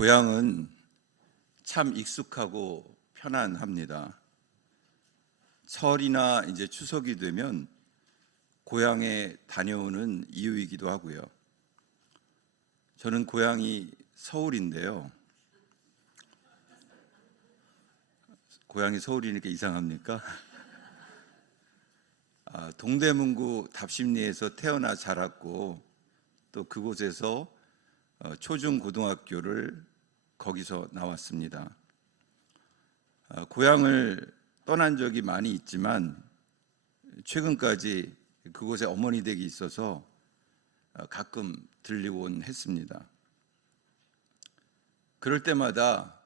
고향은 참 익숙하고 편안합니다. 설이나 이제 추석이 되면 고향에 다녀오는 이유이기도 하고요. 저는 고향이 서울인데요. 고향이 서울이니까 이상합니까? 동대문구 답심리에서 태어나 자랐고 또 그곳에서 초중고등학교를 거기서 나왔습니다. 고향을 떠난 적이 많이 있지만 최근까지 그곳에 어머니 댁이 있어서 가끔 들리곤 했습니다. 그럴 때마다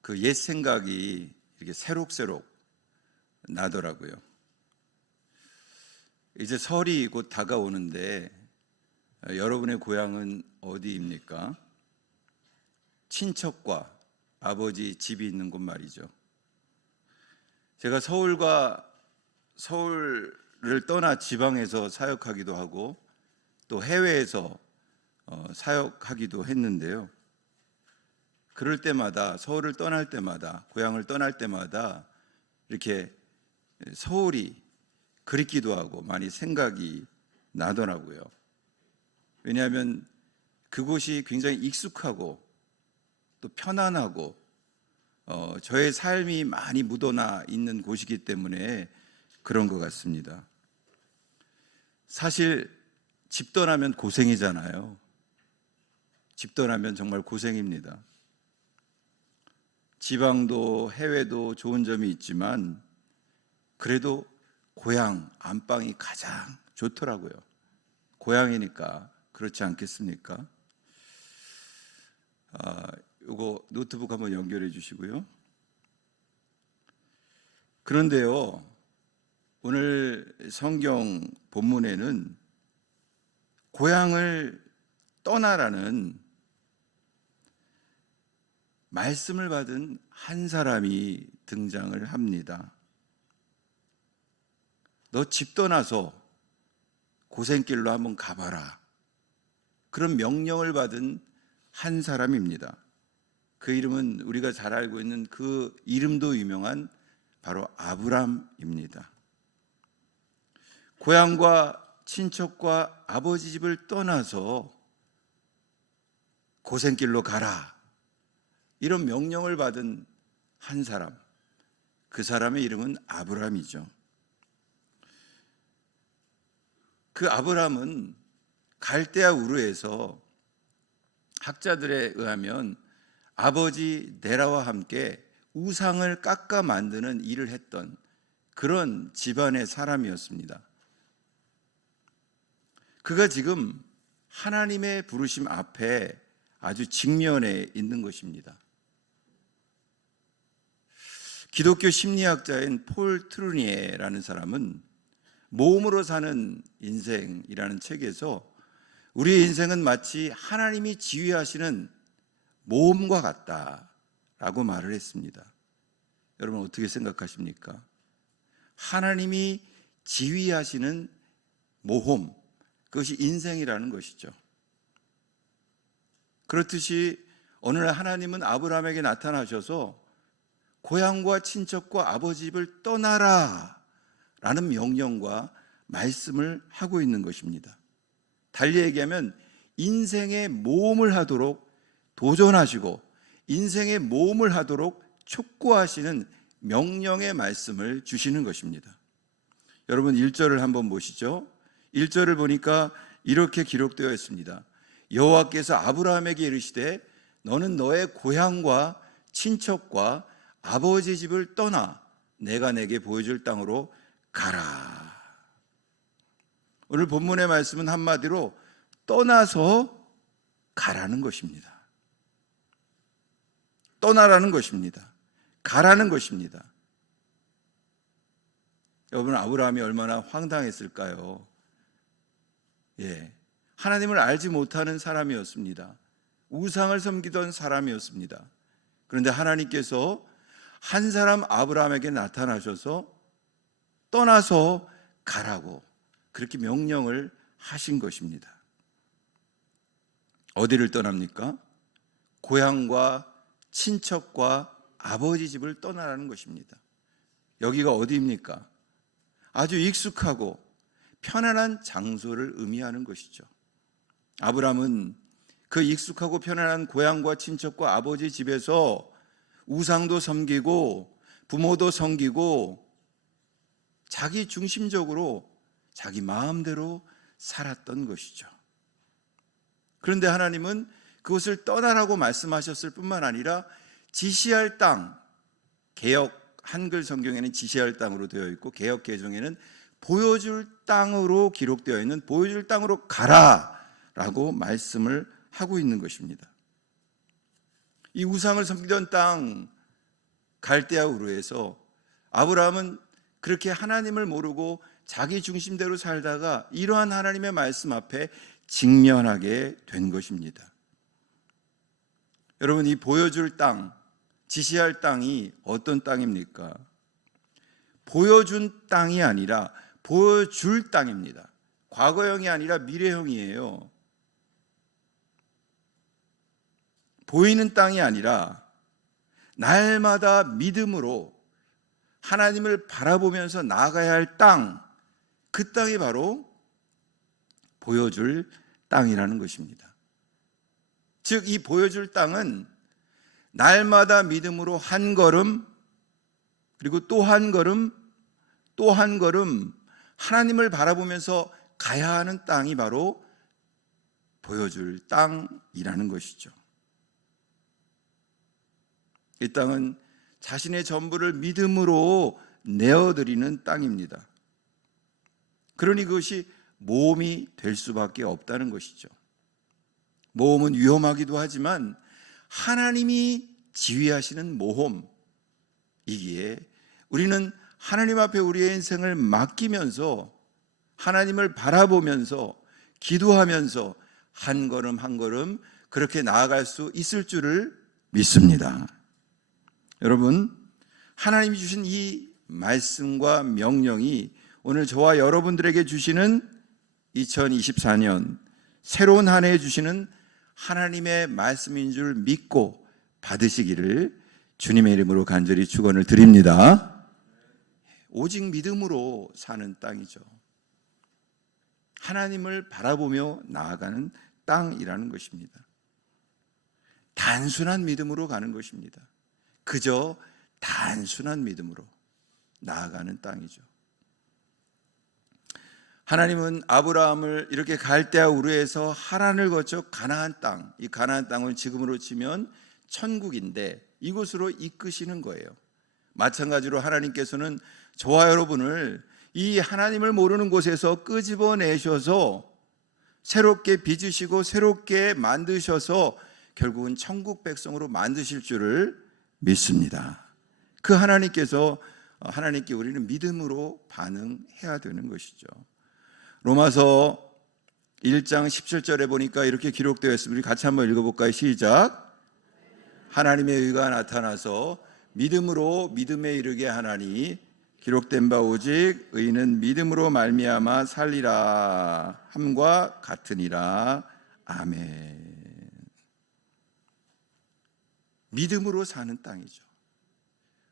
그 옛 생각이 이렇게 새록새록 나더라고요. 이제 설이 곧 다가오는데 여러분의 고향은 어디입니까? 친척과 아버지 집이 있는 곳 말이죠. 제가 서울을 떠나 지방에서 사역하기도 하고 또 해외에서 사역하기도 했는데요. 그럴 때마다 서울을 떠날 때마다 고향을 떠날 때마다 이렇게 서울이 그립기도 하고 많이 생각이 나더라고요. 왜냐하면 그곳이 굉장히 익숙하고 또 편안하고 저의 삶이 많이 묻어나 있는 곳이기 때문에 그런 것 같습니다. 사실 집 떠나면 고생이잖아요. 집 떠나면 정말 고생입니다. 지방도 해외도 좋은 점이 있지만 그래도 고향 안방이 가장 좋더라고요. 고향이니까 그렇지 않겠습니까? 이거 노트북 한번 연결해 주시고요. 그런데요, 오늘 성경 본문에는 고향을 떠나라는 말씀을 받은 한 사람이 등장을 합니다. 너 집 떠나서 고생길로 한번 가봐라. 그런 명령을 받은 한 사람입니다. 그 이름은 우리가 잘 알고 있는 그 이름도 유명한 바로 아브람입니다. 고향과 친척과 아버지 집을 떠나서 고생길로 가라. 이런 명령을 받은 한 사람. 그 사람의 이름은 아브람이죠. 그 아브람은 갈대아 우르에서 학자들에 의하면 아버지 데라와 함께 우상을 깎아 만드는 일을 했던 그런 집안의 사람이었습니다. 그가 지금 하나님의 부르심 앞에 아주 직면해 있는 것입니다. 기독교 심리학자인 폴 트루니에라는 사람은 모험으로 사는 인생이라는 책에서 우리의 인생은 마치 하나님이 지휘하시는 모험과 같다라고 말을 했습니다. 여러분 어떻게 생각하십니까? 하나님이 지휘하시는 모험, 그것이 인생이라는 것이죠. 그렇듯이 어느 날 하나님은 아브라함에게 나타나셔서 고향과 친척과 아버지 집을 떠나라 라는 명령과 말씀을 하고 있는 것입니다. 달리 얘기하면 인생의 모험을 하도록 도전하시고 인생의 모험을 하도록 촉구하시는 명령의 말씀을 주시는 것입니다. 여러분 1절을 한번 보시죠. 1절을 보니까 이렇게 기록되어 있습니다. 여호와께서 아브라함에게 이르시되 너는 너의 고향과 친척과 아버지 집을 떠나 내가 내게 보여줄 땅으로 가라. 오늘 본문의 말씀은 한마디로 떠나서 가라는 것입니다. 떠나라는 것입니다. 가라는 것입니다. 여러분 아브라함이 얼마나 황당했을까요? 하나님을 알지 못하는 사람이었습니다. 우상을 섬기던 사람이었습니다. 그런데 하나님께서 한 사람 아브라함에게 나타나셔서 떠나서 가라고 그렇게 명령을 하신 것입니다. 어디를 떠납니까? 고향과 친척과 아버지 집을 떠나라는 것입니다. 여기가 어디입니까? 아주 익숙하고 편안한 장소를 의미하는 것이죠. 아브라함은 그 익숙하고 편안한 고향과 친척과 아버지 집에서 우상도 섬기고 부모도 섬기고 자기 중심적으로 자기 마음대로 살았던 것이죠. 그런데 하나님은 그것을 떠나라고 말씀하셨을 뿐만 아니라 지시할 땅, 개역 한글 성경에는 지시할 땅으로 되어 있고 개역 개정에는 보여줄 땅으로 기록되어 있는 보여줄 땅으로 가라라고 말씀을 하고 있는 것입니다. 이 우상을 섬기던 땅 갈대아 우르에서 아브라함은 그렇게 하나님을 모르고 자기 중심대로 살다가 이러한 하나님의 말씀 앞에 직면하게 된 것입니다. 여러분, 이 보여줄 땅, 지시할 땅이 어떤 땅입니까? 보여준 땅이 아니라 보여줄 땅입니다. 과거형이 아니라 미래형이에요. 보이는 땅이 아니라 날마다 믿음으로 하나님을 바라보면서 나아가야 할 땅, 그 땅이 바로 보여줄 땅이라는 것입니다. 즉, 이 보여줄 땅은 날마다 믿음으로 한 걸음, 그리고 또 한 걸음, 또 한 걸음 하나님을 바라보면서 가야 하는 땅이 바로 보여줄 땅이라는 것이죠. 이 땅은 자신의 전부를 믿음으로 내어드리는 땅입니다. 그러니 그것이 모험이 될 수밖에 없다는 것이죠. 모험은 위험하기도 하지만 하나님이 지휘하시는 모험이기에 우리는 하나님 앞에 우리의 인생을 맡기면서 하나님을 바라보면서 기도하면서 한 걸음 한 걸음 그렇게 나아갈 수 있을 줄을 믿습니다. 여러분, 하나님이 주신 이 말씀과 명령이 오늘 저와 여러분들에게 주시는 2024년 새로운 한 해에 주시는 하나님의 말씀인 줄 믿고 받으시기를 주님의 이름으로 간절히 축원을 드립니다. 오직 믿음으로 사는 땅이죠. 하나님을 바라보며 나아가는 땅이라는 것입니다. 단순한 믿음으로 가는 것입니다. 그저 단순한 믿음으로 나아가는 땅이죠. 하나님은 아브라함을 이렇게 갈대아 우르에서 하란을 거쳐 가나안 땅, 이 가나안 땅을 지금으로 치면 천국인데 이곳으로 이끄시는 거예요. 마찬가지로 하나님께서는 저와 여러분을 이 하나님을 모르는 곳에서 끄집어내셔서 새롭게 빚으시고 새롭게 만드셔서 결국은 천국 백성으로 만드실 줄을 믿습니다. 그 하나님께 우리는 믿음으로 반응해야 되는 것이죠. 로마서 1장 17절에 보니까 이렇게 기록되어 있습니다. 우리 같이 한번 읽어볼까요? 시작. 하나님의 의가 나타나서 믿음으로 믿음에 이르게 하나니 기록된 바 오직 의는 믿음으로 말미암아 살리라 함과 같으니라. 아멘. 믿음으로 사는 땅이죠.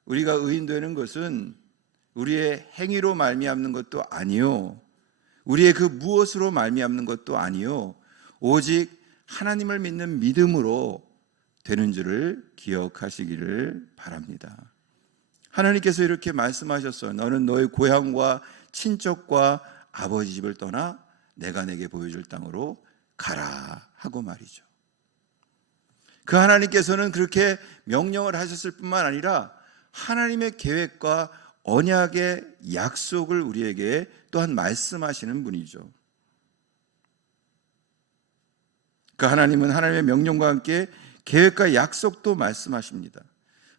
우리가 의인되는 것은 우리의 행위로 말미암는 것도 아니요, 우리의 그 무엇으로 말미암는 것도 아니요, 오직 하나님을 믿는 믿음으로 되는 줄을 기억하시기를 바랍니다. 하나님께서 이렇게 말씀하셨어요. 너는 너의 고향과 친척과 아버지 집을 떠나 내가 내게 보여줄 땅으로 가라 하고 말이죠. 그 하나님께서는 그렇게 명령을 하셨을 뿐만 아니라 하나님의 계획과 언약의 약속을 우리에게 또한 말씀하시는 분이죠. 그 하나님은 하나님의 명령과 함께 계획과 약속도 말씀하십니다.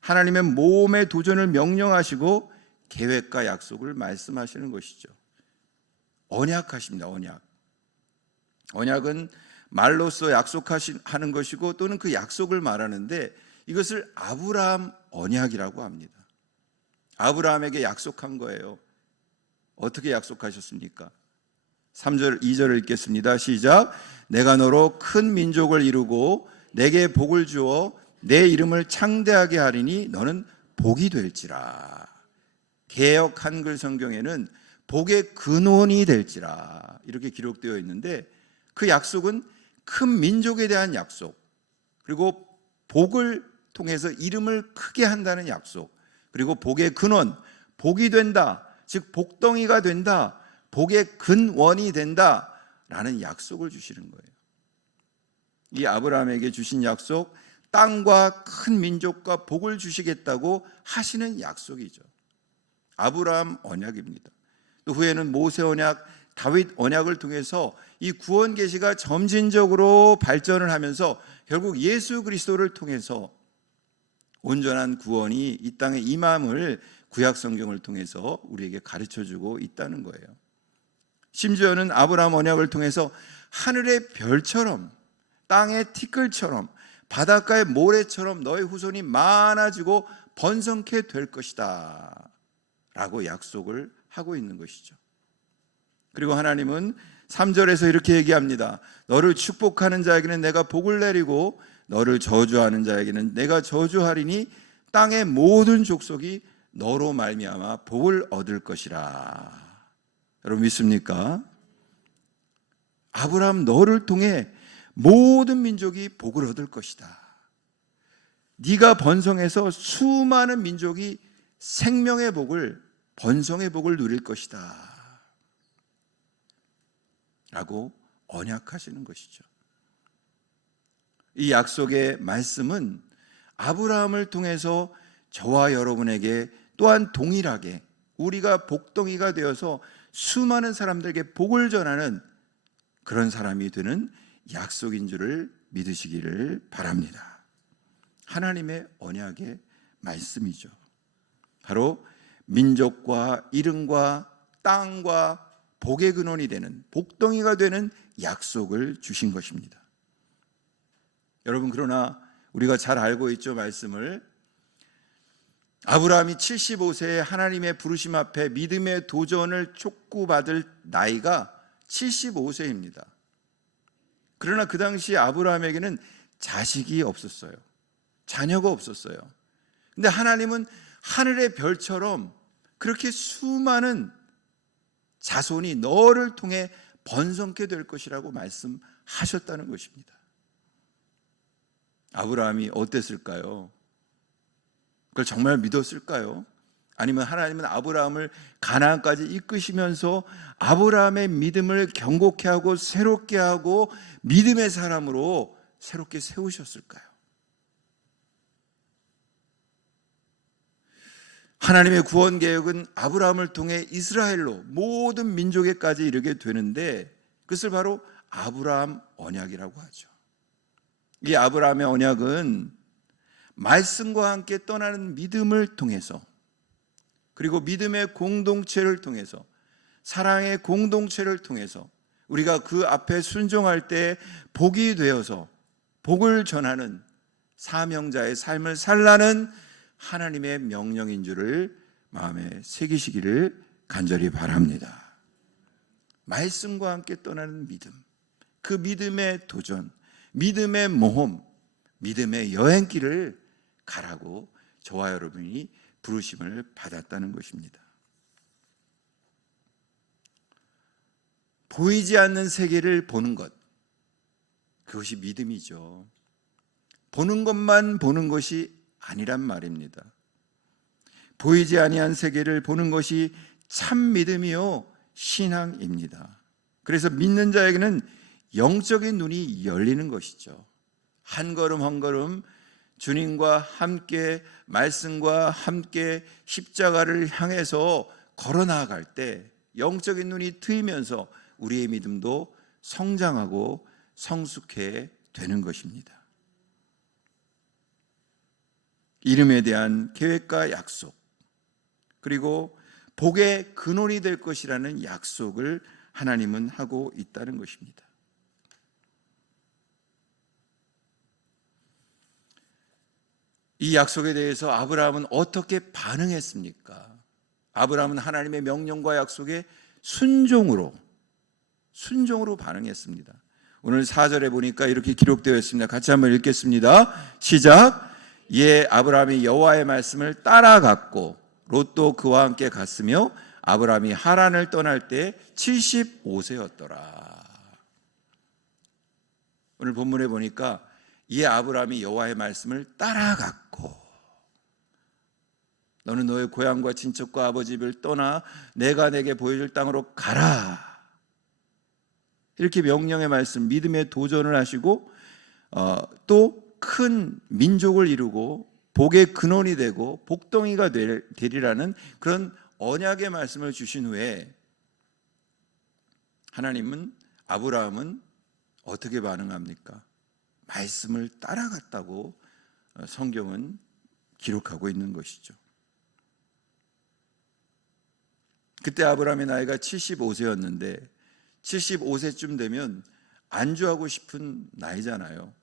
하나님의 모험의 도전을 명령하시고 계획과 약속을 말씀하시는 것이죠. 언약하십니다. 언약은 말로써 약속하는 것이고 또는 그 약속을 말하는데 이것을 아브라함 언약이라고 합니다. 아브라함에게 약속한 거예요. 어떻게 약속하셨습니까? 3절, 2절을 읽겠습니다. 시작. 내가 너로 큰 민족을 이루고 내게 복을 주어 내 이름을 창대하게 하리니 너는 복이 될지라. 개역 한글 성경에는 복의 근원이 될지라 이렇게 기록되어 있는데, 그 약속은 큰 민족에 대한 약속, 그리고 복을 통해서 이름을 크게 한다는 약속, 그리고 복의 근원, 복이 된다, 즉 복덩이가 된다, 복의 근원이 된다 라는 약속을 주시는 거예요. 이 아브라함에게 주신 약속, 땅과 큰 민족과 복을 주시겠다고 하시는 약속이죠. 아브라함 언약입니다. 또 후에는 모세 언약, 다윗 언약을 통해서 이 구원 계시가 점진적으로 발전을 하면서 결국 예수 그리스도를 통해서 온전한 구원이 이 땅에 임함을 구약 성경을 통해서 우리에게 가르쳐주고 있다는 거예요. 심지어는 아브라함 언약을 통해서 하늘의 별처럼, 땅의 티끌처럼, 바닷가의 모래처럼 너의 후손이 많아지고 번성케 될 것이다 라고 약속을 하고 있는 것이죠. 그리고 하나님은 3절에서 이렇게 얘기합니다. 너를 축복하는 자에게는 내가 복을 내리고 너를 저주하는 자에게는 내가 저주하리니 땅의 모든 족속이 너로 말미암아 복을 얻을 것이라. 여러분 믿습니까? 아브라함, 너를 통해 모든 민족이 복을 얻을 것이다. 네가 번성해서 수많은 민족이 생명의 복을, 번성의 복을 누릴 것이다 라고 언약하시는 것이죠. 이 약속의 말씀은 아브라함을 통해서 저와 여러분에게 또한 동일하게 우리가 복덩이가 되어서 수많은 사람들에게 복을 전하는 그런 사람이 되는 약속인 줄을 믿으시기를 바랍니다. 하나님의 언약의 말씀이죠. 바로 민족과 이름과 땅과 복의 근원이 되는, 복덩이가 되는 약속을 주신 것입니다. 여러분, 그러나 우리가 잘 알고 있죠, 말씀을. 아브라함이 75세에 하나님의 부르심 앞에 믿음의 도전을 촉구받을 나이가 75세입니다. 그러나 그 당시 아브라함에게는 자식이 없었어요. 자녀가 없었어요. 근데 하나님은 하늘의 별처럼 그렇게 수많은 자손이 너를 통해 번성케 될 것이라고 말씀하셨다는 것입니다. 아브라함이 어땠을까요? 그걸 정말 믿었을까요? 아니면 하나님은 아브라함을 가나안까지 이끄시면서 아브라함의 믿음을 견고케 하고 새롭게 하고 믿음의 사람으로 새롭게 세우셨을까요? 하나님의 구원 계획은 아브라함을 통해 이스라엘로 모든 민족에까지 이르게 되는데, 그것을 바로 아브라함 언약이라고 하죠. 이 아브라함의 언약은 말씀과 함께 떠나는 믿음을 통해서, 그리고 믿음의 공동체를 통해서, 사랑의 공동체를 통해서 우리가 그 앞에 순종할 때 복이 되어서 복을 전하는 사명자의 삶을 살라는 하나님의 명령인 줄을 마음에 새기시기를 간절히 바랍니다. 말씀과 함께 떠나는 믿음, 그 믿음의 도전, 믿음의 모험, 믿음의 여행길을 가라고 저와 여러분이 부르심을 받았다는 것입니다. 보이지 않는 세계를 보는 것, 그것이 믿음이죠. 보는 것만 보는 것이 아니란 말입니다. 보이지 아니한 세계를 보는 것이 참 믿음이요 신앙입니다. 그래서 믿는 자에게는 영적인 눈이 열리는 것이죠. 한 걸음 한 걸음 주님과 함께, 말씀과 함께 십자가를 향해서 걸어 나아갈 때 영적인 눈이 트이면서 우리의 믿음도 성장하고 성숙해 되는 것입니다. 이름에 대한 계획과 약속, 그리고 복의 근원이 될 것이라는 약속을 하나님은 하고 있다는 것입니다. 이 약속에 대해서 아브라함은 어떻게 반응했습니까? 아브라함은 하나님의 명령과 약속에 순종으로 반응했습니다. 오늘 4절에 보니까 이렇게 기록되어 있습니다. 같이 한번 읽겠습니다. 시작. 예, 아브라함이 여호와의 말씀을 따라갔고 롯도 그와 함께 갔으며 아브라함이 하란을 떠날 때 75세였더라. 오늘 본문에 보니까 이 아브라함이 여호와의 말씀을 따라갔고, 너는 너의 고향과 친척과 아버지 집을 떠나 내가 내게 보여줄 땅으로 가라. 이렇게 명령의 말씀, 믿음의 도전을 하시고 또 큰 민족을 이루고 복의 근원이 되고 복덩이가 되리라는 그런 언약의 말씀을 주신 후에 하나님은, 아브라함은 어떻게 반응합니까? 말씀을 따라갔다고 성경은 기록하고 있는 것이죠. 그때 아브라함의 나이가 75세였는데 75세쯤 되면 안주하고 싶은 나이잖아요.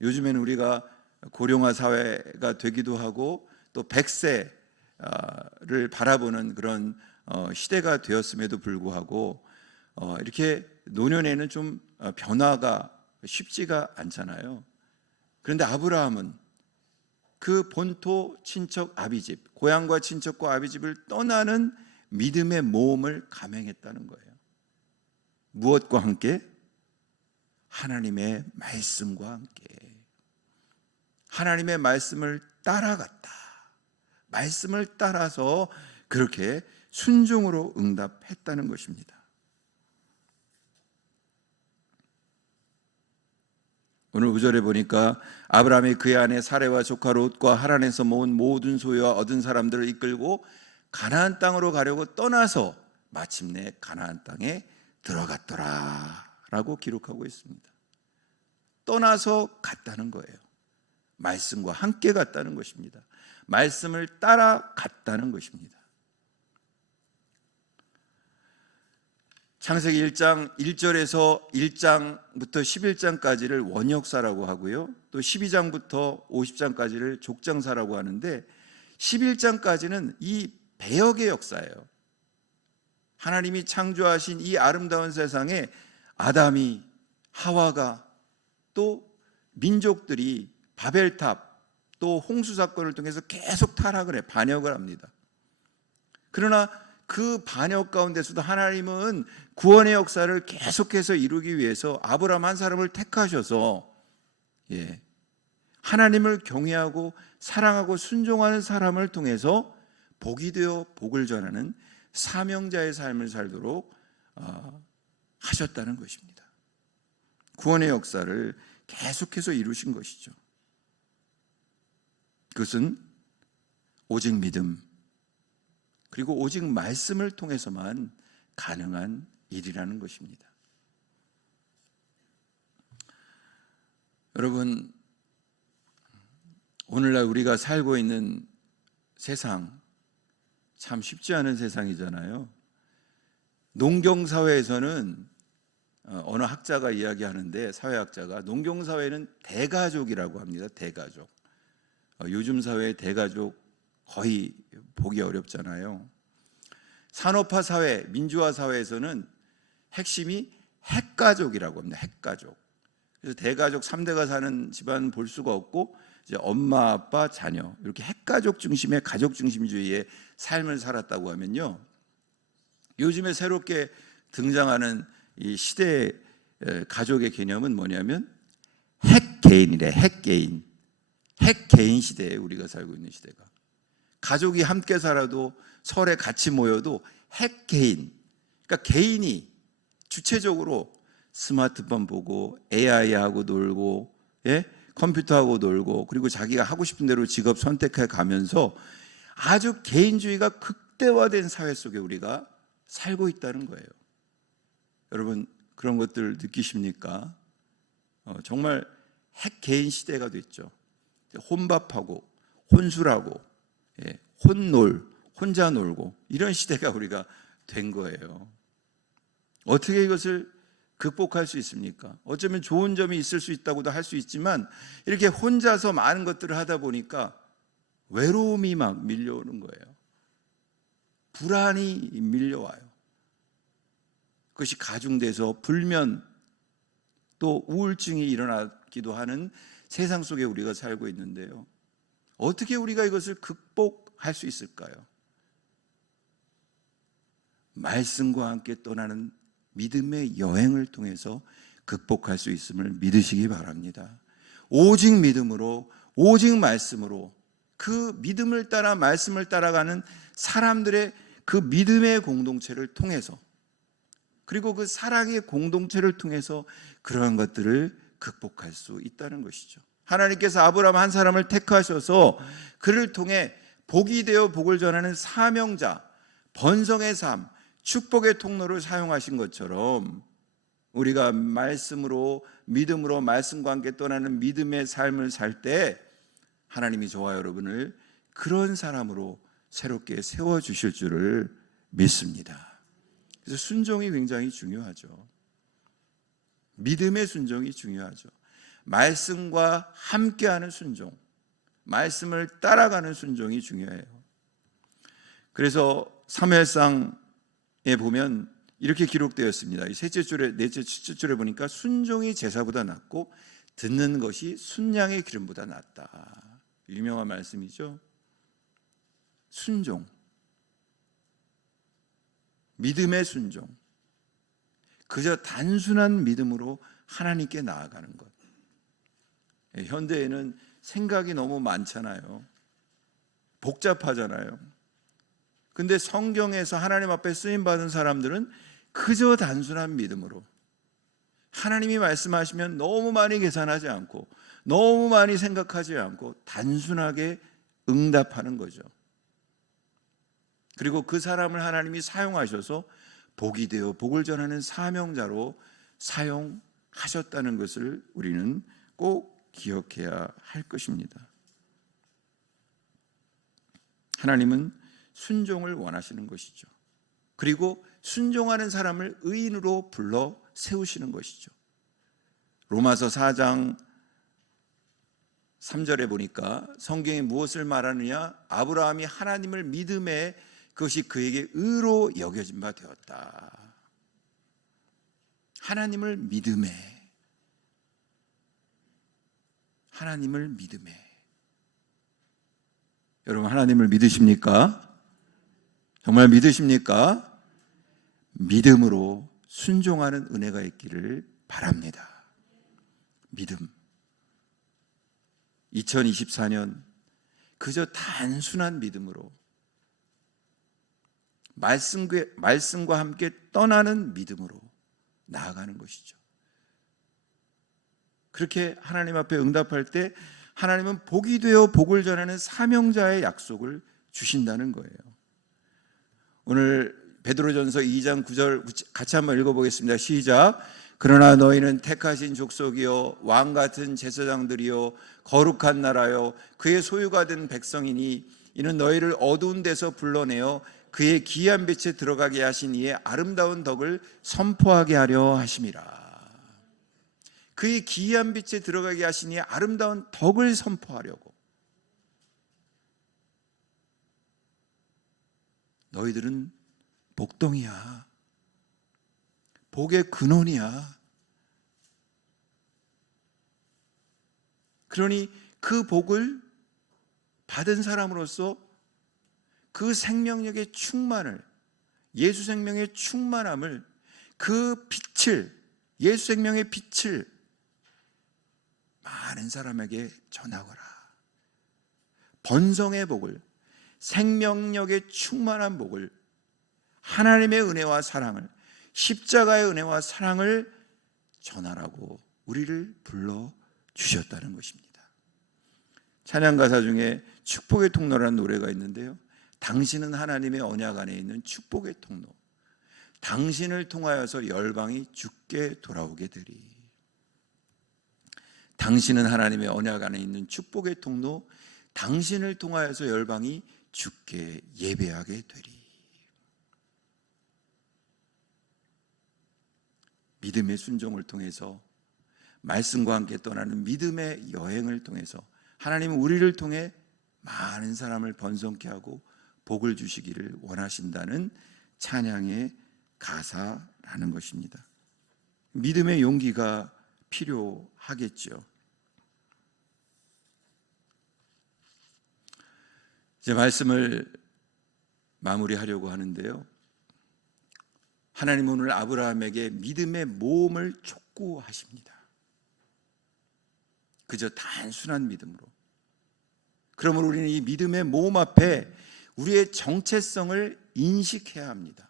요즘에는 우리가 고령화 사회가 되기도 하고 또 100세를 바라보는 그런 시대가 되었음에도 불구하고 이렇게 노년에는 좀 변화가 쉽지가 않잖아요. 그런데 아브라함은 그 본토 친척 아비집, 고향과 친척과 아비집을 떠나는 믿음의 모험을 감행했다는 거예요. 무엇과 함께? 하나님의 말씀과 함께. 하나님의 말씀을 따라갔다. 말씀을 따라서 그렇게 순종으로 응답했다는 것입니다. 오늘 5절에 보니까 아브라함이 그의 아내 사레와 조카 롯과 하란에서 모은 모든 소유와 얻은 사람들을 이끌고 가나안 땅으로 가려고 떠나서 마침내 가나안 땅에 들어갔더라 라고 기록하고 있습니다. 떠나서 갔다는 거예요. 말씀과 함께 갔다는 것입니다. 말씀을 따라갔다는 것입니다. 창세기 1장 1절에서 1장부터 11장까지를 원역사라고 하고요, 또 12장부터 50장까지를 족장사라고 하는데 11장까지는 이 배역의 역사예요. 하나님이 창조하신 이 아름다운 세상에 아담이, 하와가, 또 민족들이 바벨탑, 또 홍수 사건을 통해서 계속 타락을 해 반역을 합니다. 그러나 그 반역 가운데서도 하나님은 구원의 역사를 계속해서 이루기 위해서 아브라함 한 사람을 택하셔서 하나님을 경외하고 사랑하고 순종하는 사람을 통해서 복이 되어 복을 전하는 사명자의 삶을 살도록 하셨다는 것입니다. 구원의 역사를 계속해서 이루신 것이죠. 그것은 오직 믿음, 그리고 오직 말씀을 통해서만 가능한 일이라는 것입니다. 여러분, 오늘날 우리가 살고 있는 세상 참 쉽지 않은 세상이잖아요. 농경사회에서는 어느 학자가 이야기하는데, 사회학자가 농경사회는 대가족이라고 합니다. 대가족. 요즘 사회의 대가족 거의 보기 어렵잖아요. 산업화 사회, 민주화 사회에서는 핵심이 핵가족이라고 합니다. 핵가족. 그래서 대가족 3대가 사는 집안 볼 수가 없고 이제 엄마, 아빠, 자녀, 이렇게 핵가족 중심의 가족 중심주의의 삶을 살았다고 하면요, 요즘에 새롭게 등장하는 이 시대의 가족의 개념은 뭐냐면 핵개인이래. 핵개인. 핵개인 시대에 우리가 살고 있는 시대가. 가족이 함께 살아도 설에 같이 모여도 핵개인. 그러니까 개인이 주체적으로 스마트폰 보고 AI하고 놀고 컴퓨터하고 놀고, 그리고 자기가 하고 싶은 대로 직업 선택해 가면서 아주 개인주의가 극대화된 사회 속에 우리가 살고 있다는 거예요. 여러분, 그런 것들 느끼십니까? 정말 핵개인 시대가 됐죠. 혼밥하고 혼술하고 혼놀, 혼자 놀고, 이런 시대가 우리가 된 거예요. 어떻게 이것을 극복할 수 있습니까? 어쩌면 좋은 점이 있을 수 있다고도 할 수 있지만 이렇게 혼자서 많은 것들을 하다 보니까 외로움이 막 밀려오는 거예요. 불안이 밀려와요. 그것이 가중돼서 불면, 또 우울증이 일어나기도 하는 세상 속에 우리가 살고 있는데요. 어떻게 우리가 이것을 극복할 수 있을까요? 말씀과 함께 떠나는 믿음의 여행을 통해서 극복할 수 있음을 믿으시기 바랍니다. 오직 믿음으로, 오직 말씀으로, 그 믿음을 따라 말씀을 따라가는 사람들의 그 믿음의 공동체를 통해서, 그리고 그 사랑의 공동체를 통해서 그러한 것들을 극복할 수 있다는 것이죠. 하나님께서 아브라함 한 사람을 택하셔서 그를 통해 복이 되어 복을 전하는 사명자, 번성의 삶, 축복의 통로를 사용하신 것처럼 우리가 말씀으로, 믿음으로 말씀과 함께 떠나는 믿음의 삶을 살 때 하나님이 저와 여러분을 그런 사람으로 새롭게 세워주실 줄을 믿습니다. 그래서 순종이 굉장히 중요하죠. 믿음의 순종이 중요하죠. 말씀과 함께하는 순종, 말씀을 따라가는 순종이 중요해요. 그래서 사무엘상에 보면 이렇게 기록되었습니다. 셋째 줄에, 넷째, 첫째 줄에 보니까 순종이 제사보다 낫고 듣는 것이 순양의 기름보다 낫다. 유명한 말씀이죠. 순종, 믿음의 순종, 그저 단순한 믿음으로 하나님께 나아가는 것. 현대에는 생각이 너무 많잖아요. 복잡하잖아요. 근데 성경에서 하나님 앞에 쓰임받은 사람들은 그저 단순한 믿음으로, 하나님이 말씀하시면 너무 많이 계산하지 않고 너무 많이 생각하지 않고 단순하게 응답하는 거죠. 그리고 그 사람을 하나님이 사용하셔서 복이 되어 복을 전하는 사명자로 사용하셨다는 것을 우리는 꼭 기억해야 할 것입니다. 하나님은 순종을 원하시는 것이죠. 그리고 순종하는 사람을 의인으로 불러 세우시는 것이죠. 로마서 4장 3절에 보니까 성경이 무엇을 말하느냐? 아브라함이 하나님을 믿음에 그것이 그에게 의로 여겨진 바 되었다. 하나님을 믿음에, 하나님을 믿음에. 여러분, 하나님을 믿으십니까? 정말 믿으십니까? 믿음으로 순종하는 은혜가 있기를 바랍니다. 믿음. 2024년 그저 단순한 믿음으로 말씀과 함께 떠나는 믿음으로 나아가는 것이죠. 그렇게 하나님 앞에 응답할 때 하나님은 복이 되어 복을 전하는 사명자의 약속을 주신다는 거예요. 오늘 베드로전서 2장 9절 같이 한번 읽어보겠습니다. 시작. 그러나 너희는 택하신 족속이요 왕 같은 제사장들이요 거룩한 나라요 그의 소유가 된 백성이니 이는 너희를 어두운 데서 불러내어 그의 기이한 빛에 들어가게 하신 이의 아름다운 덕을 선포하게 하려 하심이라. 그의 기이한 빛에 들어가게 하신 이의 아름다운 덕을 선포하려고. 너희들은 복덩이야. 복의 근원이야. 그러니 그 복을 받은 사람으로서 그 생명력의 충만을, 예수 생명의 충만함을, 그 빛을, 예수 생명의 빛을 많은 사람에게 전하거라. 번성의 복을, 생명력의 충만한 복을, 하나님의 은혜와 사랑을, 십자가의 은혜와 사랑을 전하라고 우리를 불러주셨다는 것입니다. 찬양가사 중에 축복의 통로라는 노래가 있는데요. 당신은 하나님의 언약 안에 있는 축복의 통로, 당신을 통하여서 열방이 주께 돌아오게 되리. 당신은 하나님의 언약 안에 있는 축복의 통로, 당신을 통하여서 열방이 주께 예배하게 되리. 믿음의 순종을 통해서, 말씀과 함께 떠나는 믿음의 여행을 통해서 하나님은 우리를 통해 많은 사람을 번성케 하고 복을 주시기를 원하신다는 찬양의 가사라는 것입니다. 믿음의 용기가 필요하겠죠. 이제 말씀을 마무리하려고 하는데요. 하나님은 오늘 아브라함에게 믿음의 모험을 촉구하십니다. 그저 단순한 믿음으로. 그러므로 우리는 이 믿음의 모험 앞에 우리의 정체성을 인식해야 합니다.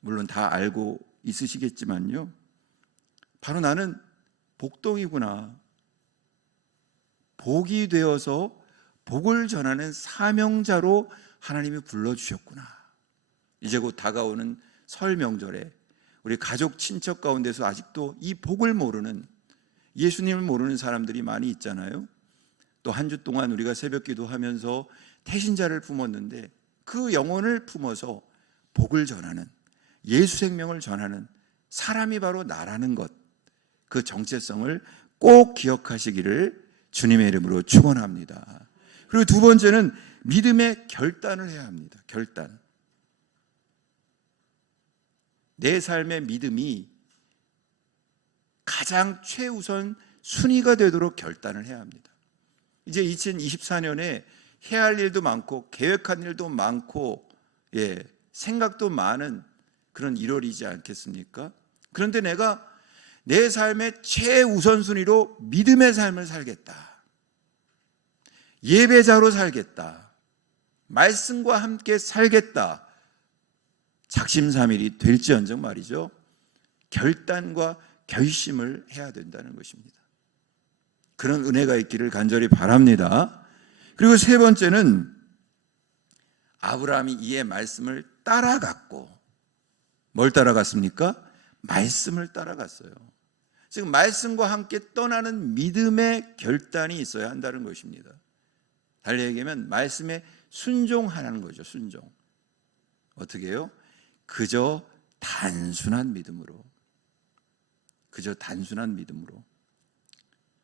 물론 다 알고 있으시겠지만요. 바로 나는 복동이구나. 복이 되어서 복을 전하는 사명자로 하나님이 불러주셨구나. 이제 곧 다가오는 설 명절에 우리 가족 친척 가운데서 아직도 이 복을 모르는, 예수님을 모르는 사람들이 많이 있잖아요. 또 한 주 동안 우리가 새벽 기도하면서 태신자를 품었는데 그 영혼을 품어서 복을 전하는, 예수 생명을 전하는 사람이 바로 나라는 것, 그 정체성을 꼭 기억하시기를 주님의 이름으로 축원합니다. 그리고 두 번째는 믿음의 결단을 해야 합니다. 결단. 내 삶의 믿음이 가장 최우선 순위가 되도록 결단을 해야 합니다. 이제 2024년에 해야 할 일도 많고 계획한 일도 많고 생각도 많은 그런 1월이지 않겠습니까? 그런데 내가 내 삶의 최우선 순위로 믿음의 삶을 살겠다. 예배자로 살겠다. 말씀과 함께 살겠다. 작심삼일이 될지언정 말이죠. 결단과 결심을 해야 된다는 것입니다. 그런 은혜가 있기를 간절히 바랍니다. 그리고 세 번째는 아브라함이 이의 말씀을 따라갔고, 뭘 따라갔습니까? 말씀을 따라갔어요. 지금 말씀과 함께 떠나는 믿음의 결단이 있어야 한다는 것입니다. 달리 얘기하면 말씀에 순종하라는 거죠. 순종. 어떻게 해요? 그저 단순한 믿음으로. 그저 단순한 믿음으로.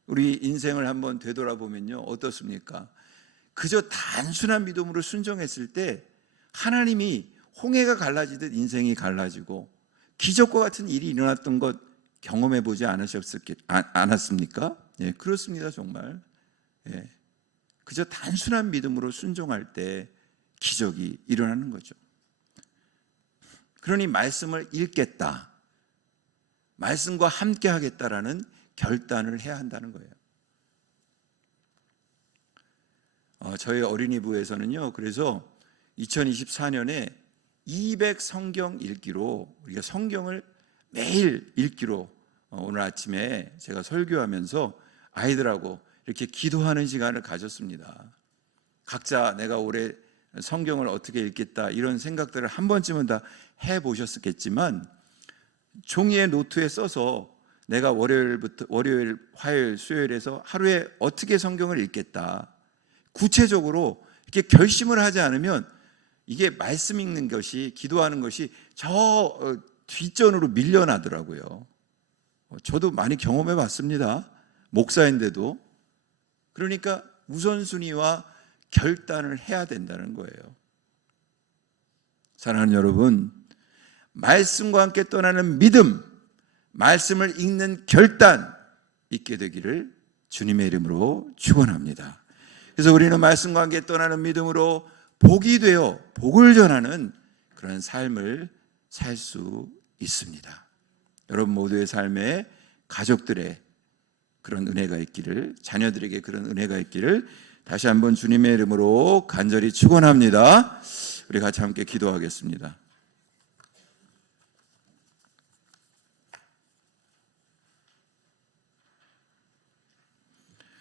우리 인생을 한번 되돌아보면요, 어떻습니까? 그저 단순한 믿음으로 순종했을 때 하나님이 홍해가 갈라지듯 인생이 갈라지고 기적과 같은 일이 일어났던 것 경험해 보지 않았습니까? 예, 그렇습니다. 정말. 예, 그저 단순한 믿음으로 순종할 때 기적이 일어나는 거죠. 그러니 말씀을 읽겠다, 말씀과 함께 하겠다라는 결단을 해야 한다는 거예요. 저희 어린이부에서는요, 그래서 2024년에 200 성경 읽기로, 우리가 성경을 매일 읽기로 오늘 아침에 제가 설교하면서 아이들하고 이렇게 기도하는 시간을 가졌습니다. 각자 내가 올해 성경을 어떻게 읽겠다 이런 생각들을 한 번쯤은 다 해보셨겠지만 종이에 노트에 써서 내가 월요일, 화요일, 수요일에서 하루에 어떻게 성경을 읽겠다, 구체적으로 이렇게 결심을 하지 않으면 이게 말씀 읽는 것이, 기도하는 것이 저 뒷전으로 밀려나더라고요. 저도 많이 경험해 봤습니다. 목사인데도. 그러니까 우선순위와 결단을 해야 된다는 거예요. 사랑하는 여러분, 말씀과 함께 떠나는 믿음, 말씀을 읽는 결단 있게 되기를 주님의 이름으로 축원합니다. 그래서 우리는 말씀과 함께 떠나는 믿음으로 복이 되어 복을 전하는 그런 삶을 살 수 있습니다. 여러분 모두의 삶에 가족들의 그런 은혜가 있기를, 자녀들에게 그런 은혜가 있기를 다시 한번 주님의 이름으로 간절히 축원합니다. 우리 같이 함께 기도하겠습니다.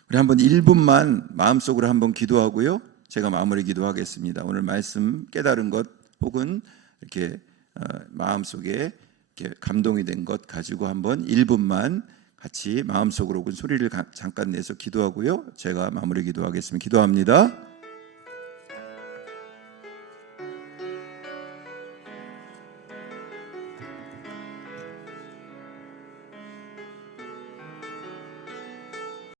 우리 한번 1분만 마음속으로 한번 기도하고요, 제가 마무리 기도하겠습니다. 오늘 말씀 깨달은 것 혹은 이렇게 마음속에 이렇게 감동이 된 것 가지고 한번 1분만 같이 마음속으로 혹은 소리를 잠깐 내서 기도하고요, 제가 마무리 기도하겠습니다. 기도합니다.